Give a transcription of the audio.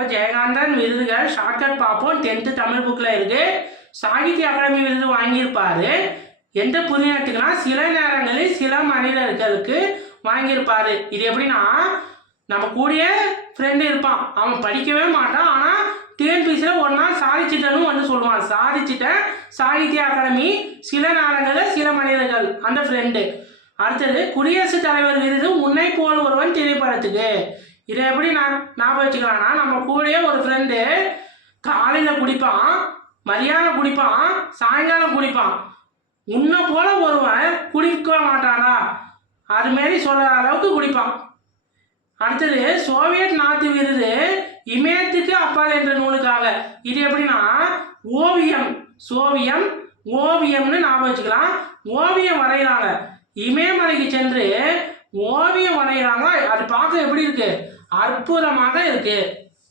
இப்போ ஜெயகாந்தன் விருதுகள் ஷார்ட்கட் பார்ப்போம். 10th தமிழ் புக்கில் இருக்குது. சாகித்ய அகாடமி விருது வாங்கியிருப்பாரு. எந்த புதினத்துக்குன்னா சில நேரங்களில் சில மனிதர்களுக்கு வாங்கியிருப்பாரு. இது எப்படின்னா, நம்ம கூடிய ஃப்ரெண்டு இருப்பான், அவன் படிக்கவே மாட்டான், ஆனால் டிஎன்பிசியில் ஒரு நாள் சாதிச்சிட்டன்னு வந்து சொல்லுவான். சாதிச்சிட்டேன், சாகித்ய அகாடமி, சில நேரங்களில் சில மனிதர்கள், அந்த ஃப்ரெண்டு. அடுத்தது குடியரசுத் தலைவர் விருது உன்னை போல் ஒருவன் திரைப்படத்துக்கு. இதை எப்படி ஞாபகம் வச்சுக்கலாம்னா, நம்ம கூடயே ஒரு ஃப்ரெண்டு காலையில் குடிப்பான், மதியானம் குடிப்பான், சாயங்காலம் குடிப்பான். உன்னை போல ஒருவன் குடிக்க மாட்டானா, அதுமாரி சொல்கிற அளவுக்கு குடிப்பான். அடுத்தது சோவியத் நாட்டு விருது இமயத்துக்கு அப்பால் என்ற நூலுக்காக. இது எப்படின்னா, ஓவியம், சோவியம், ஓவியம்னு ஞாபகம் வச்சுக்கலாம். ஓவியம் வரைகிறாங்க, இமயமலைக்கு சென்று ஓவியம் வரைகிறாங்க. அது பார்க்க எப்படி இருக்கு? அற்புதமாக இருக்கு.